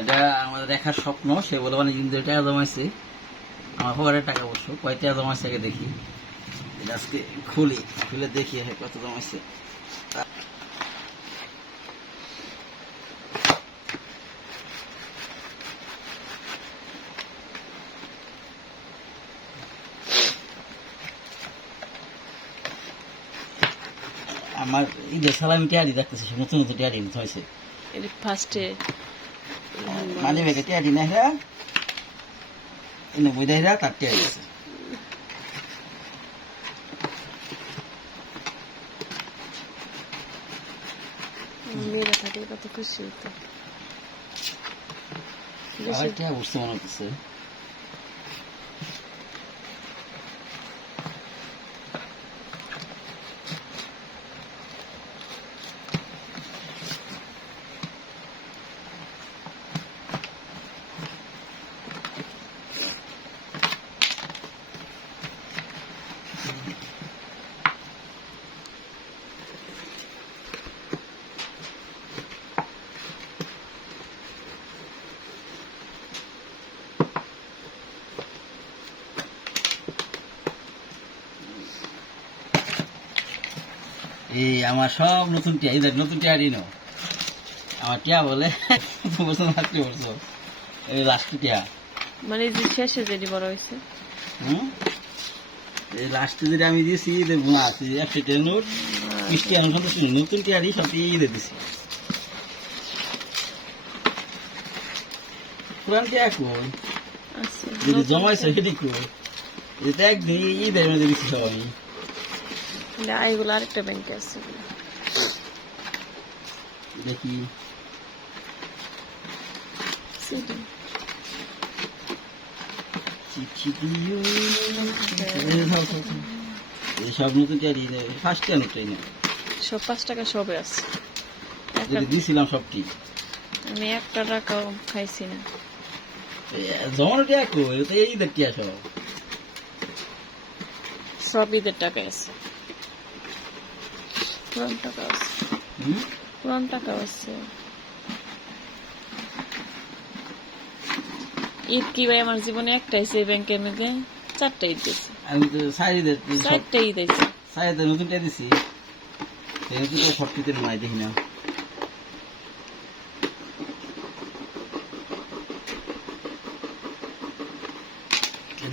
এটা আমাদের দেখার স্বপ্ন। সে বলে অনেক দিন ধরে টাকা জমাইছে, আমার খবরের টাকা অবশ্য কয় টাকা জমাইছে আগে দেখি। এটা আজকে খুলে দেখি কত জমাইছে। আমার এই যে সালামি টিয়ারি দেখতেছি, নতুন নতুন টিয়ারি হয়েছে ফার্স্টে মানে বেগে টিয়ারি না হেরা এনে বই দেয় তার টিয়ারি আছে। মেয়েরা থাকলে কত খুশি হতো। বুঝতে মনে হচ্ছে এই আমার সব নতুন টিয়া, এই নতুন টিয়ারি নো আমার টিয়া বলে বছর থাকতে বছর এই লাস্ট টিয়া মানে যে শেষে যেটি বড় হয়েছে। এই লাস্টে যেটা আমি দিয়েছি ঈদের বোনা আছে 100 টাকা নোট, 20 টাকা নোট শুনি নতুন টিয়ারি সব ঈদে দিছি। পুরান টিয়া কই যদি জমাইছে সেটি কই, এটা একদিন ঈদের মধ্যে দিছি সবাই। এগুলো আরেকটা ব্যাংকে আছে দেখি সব নতুন টিয়ারি ফার্স্ট টিয়া নোটটাই না সব 5 টাকা সবে আছে। দিয়েছিলাম সবটি, আমি 1 টাকাও খাইছি না। জমানো টিয়া কই, এটা এই ঈদের টিয়া সব ঈদের টাকা আছে, পুরান টাকা আছে, পুরান টাকা আছে। ঈদ কি ভাই আমার জীবনে একটাই, সেই ব্যাংকের মধ্যে 4টা ঈদ দিয়েছি। আমি তো 4টা ঈদ দিয়েছি, সাইডে নতুন টিয়া দিছি, সেহেতু তো সবটিতে নয় দেখি না।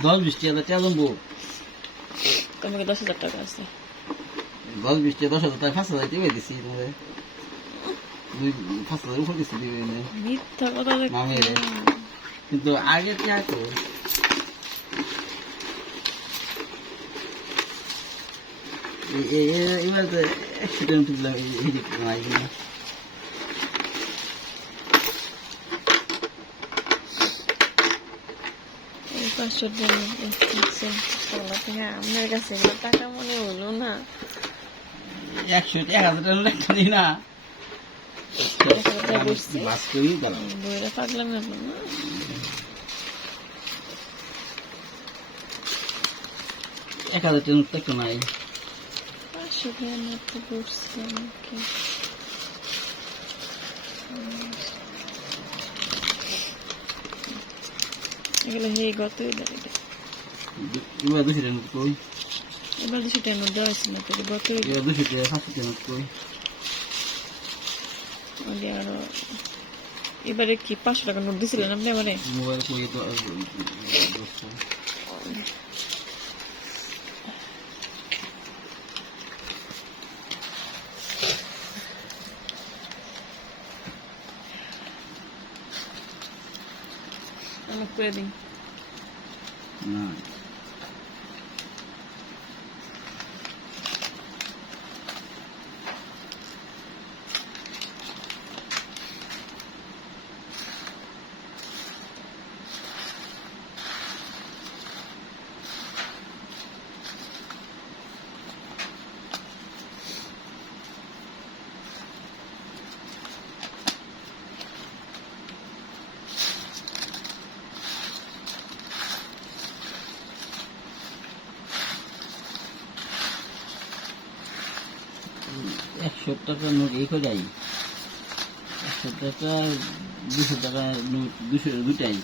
দশ 20 টাকা টিয়া জমবো, তোমাকে 10,000 টাকা আছে। 10-20 টাকা 10,000 টাকা 5,000 টিয়া দিছি, 5,000 উপর দিছি মিথ্যা কথা মামের। কিন্তু আগে টিয়া তো এবার তো 100 টাকা তুললাম এই যে নাই না। আপনার কাছে টাকা মনে হলো না? 100 টাকা 1000 টাকা একটা দিই না, বাস করি গেলাম। বইটা পাগলাম না 1000 টাকা নোট তো নাই। 500 টাকার নোট তো পড়ছে আমাকে। এগুলো হেই গত এবার 200 টাকা নোট কই, এবার 200 টাকার নোট দেওয়া হয়েছে না তো গত এবার 200 টাকা 500 টাকা নোট কই। আরো এবারে কি 500 টাকার নোট দিছিলেন আপনি? এবারে মোবাইল কই তো আমি করে দিন না। একশো টাকা নোট এই করে যাই, 100 টাকা 200 টাকা নোট, 200 দুটাই